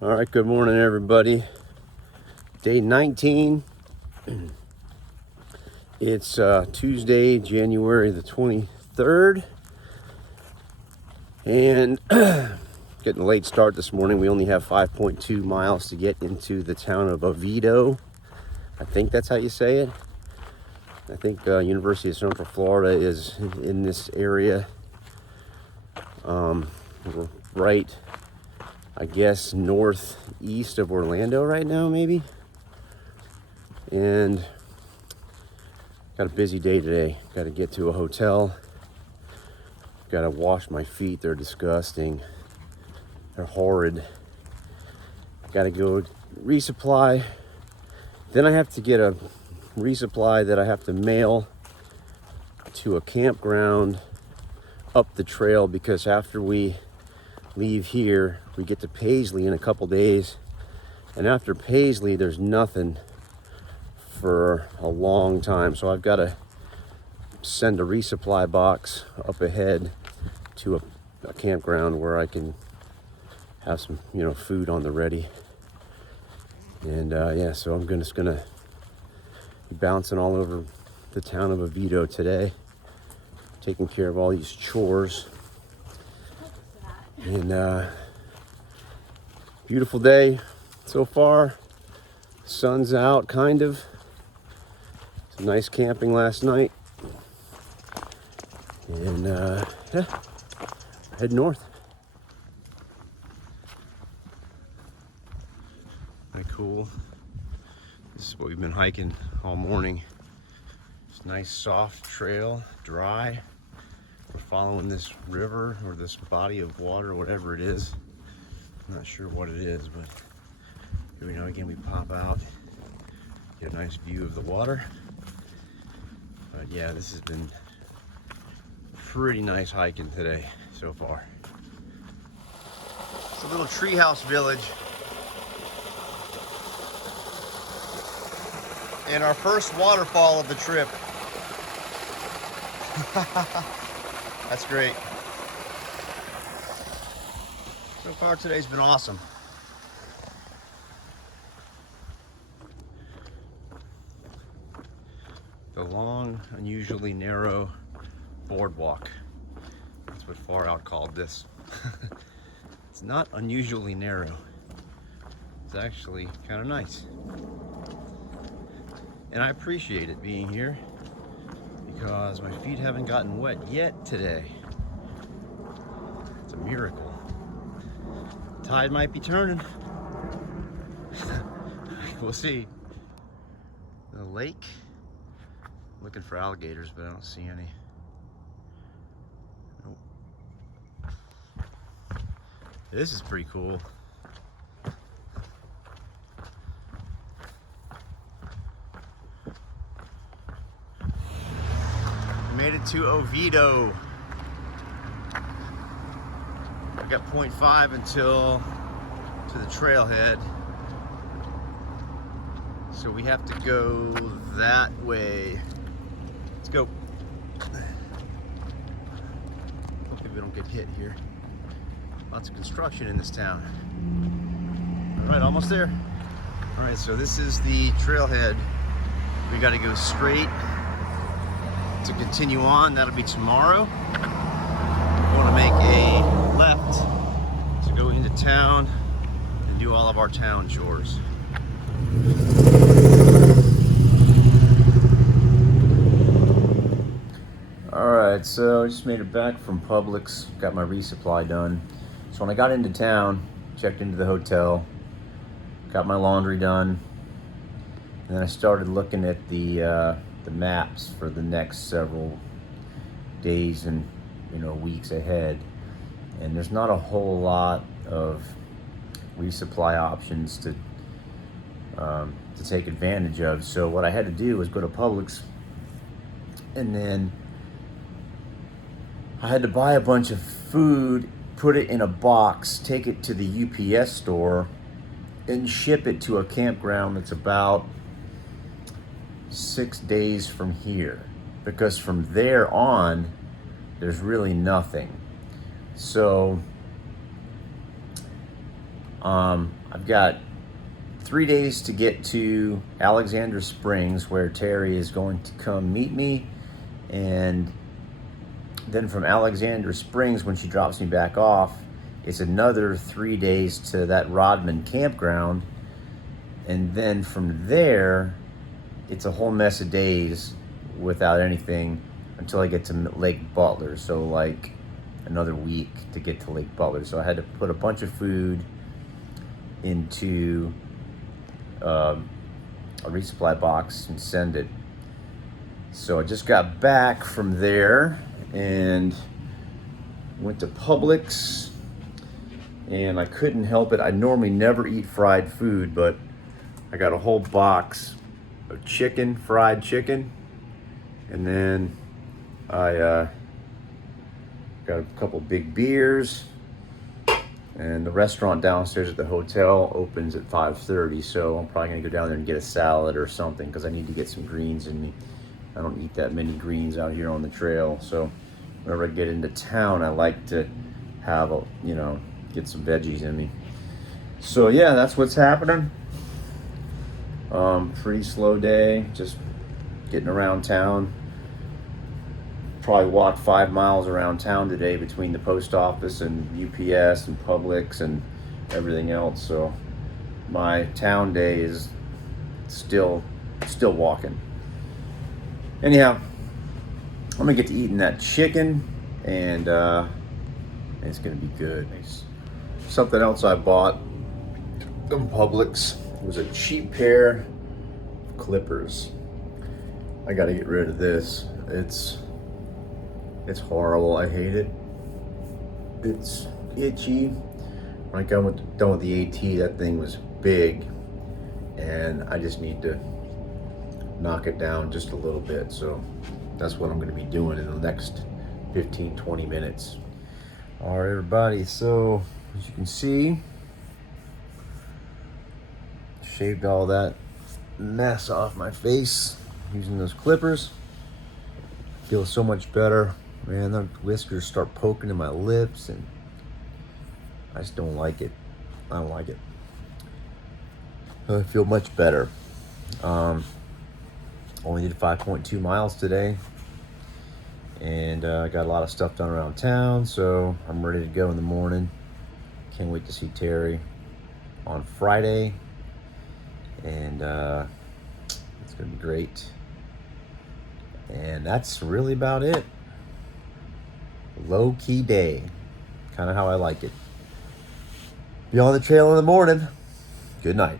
All right, good morning, everybody. Day 19. It's Tuesday, January the 23rd. And getting a late start this morning. We only have 5.2 miles to get into the town of Oviedo. I think that's how you say it. I think University of Central Florida is in this area. We're right, I guess, northeast of Orlando right now, maybe. And got a busy day today. Got to get to a hotel. Got to wash my feet. They're disgusting. They're horrid. Got to go resupply. Then I have to get a resupply that I have to mail to a campground up the trail, because after we leave here, we get to Paisley in a couple days. And after Paisley, there's nothing for a long time. So I've got to send a resupply box up ahead to a campground where I can have some, food on the ready. And so I'm just gonna be bouncing all over the town of Oviedo today, taking care of all these chores. And beautiful day so far. Sun's out, kind of. Some nice camping last night. And head north. Pretty cool. This is what we've been hiking all morning. It's a nice soft trail, dry. We're following this river or this body of water, whatever it is. I'm not sure what it is, but every now and again we pop out, get a nice view of the water. But yeah, this has been pretty nice hiking today so far. It's a little treehouse village. And our first waterfall of the trip. That's great. So far today's been awesome. The long, unusually narrow boardwalk. That's what Far Out called this. It's not unusually narrow. It's actually kind of nice. And I appreciate it being here because my feet haven't gotten wet yet today. It's a miracle. Tide might be turning. We'll see. The lake. Looking for alligators, but I don't see any. Nope. This is pretty cool. Made it to Oviedo. I got 0.5 until to the trailhead. So we have to go that way. Let's go. Hopefully we don't get hit here. Lots of construction in this town. All right, almost there. All right, so this is the trailhead. We got to go straight to continue on. That'll be tomorrow. We want to make a left to go into town and do all of our town chores. Alright, so I just made it back from Publix, got my resupply done. So when I got into town, checked into the hotel, got my laundry done, and then I started looking at the maps for the next several days and weeks ahead. And there's not a whole lot of resupply options to take advantage of. So what I had to do was go to Publix, and then I had to buy a bunch of food, put it in a box, take it to the UPS store, and ship it to a campground that's about 6 days from here, because from there on there's really nothing. So I've got 3 days to get to Alexander Springs, where Terry is going to come meet me. And then from Alexander Springs, when she drops me back off, it's another 3 days to that Rodman campground. And then from there, it's a whole mess of days without anything until I get to Lake Butler. So like another week to get to Lake Butler. So I had to put a bunch of food into a resupply box and send it. So I just got back from there and went to Publix, and I couldn't help it. I normally never eat fried food, but I got a whole box of chicken, fried chicken, and then I got a couple big beers. And the restaurant downstairs at the hotel opens at 5:30, so I'm probably gonna go down there and get a salad or something because I need to get some greens in me. I don't eat that many greens out here on the trail, so whenever I get into town, I like to have get some veggies in me. So yeah, that's what's happening. Pretty slow day, just getting around town. Probably walked 5 miles around town today between the post office and UPS and Publix and everything else. So my town day is still walking. Anyhow, I'm gonna get to eating that chicken, and it's gonna be good. Something else I bought from Publix was a cheap pair of clippers. I gotta get rid of this. It's horrible. I hate it. It's itchy. When I got done with the AT, that thing was big, and I just need to knock it down just a little bit. So that's what I'm going to be doing in the next 15-20 minutes. All right, everybody. So as you can see, shaved all that mess off my face using those clippers. Feels so much better. Man, the whiskers start poking in my lips, and I just don't like it. I don't like it. I feel much better. Only did 5.2 miles today, and I got a lot of stuff done around town, so I'm ready to go in the morning. Can't wait to see Terry on Friday, and it's gonna be great. And that's really about it. Low-key day. Kind of how I like it. Be on the trail in the morning. Good night.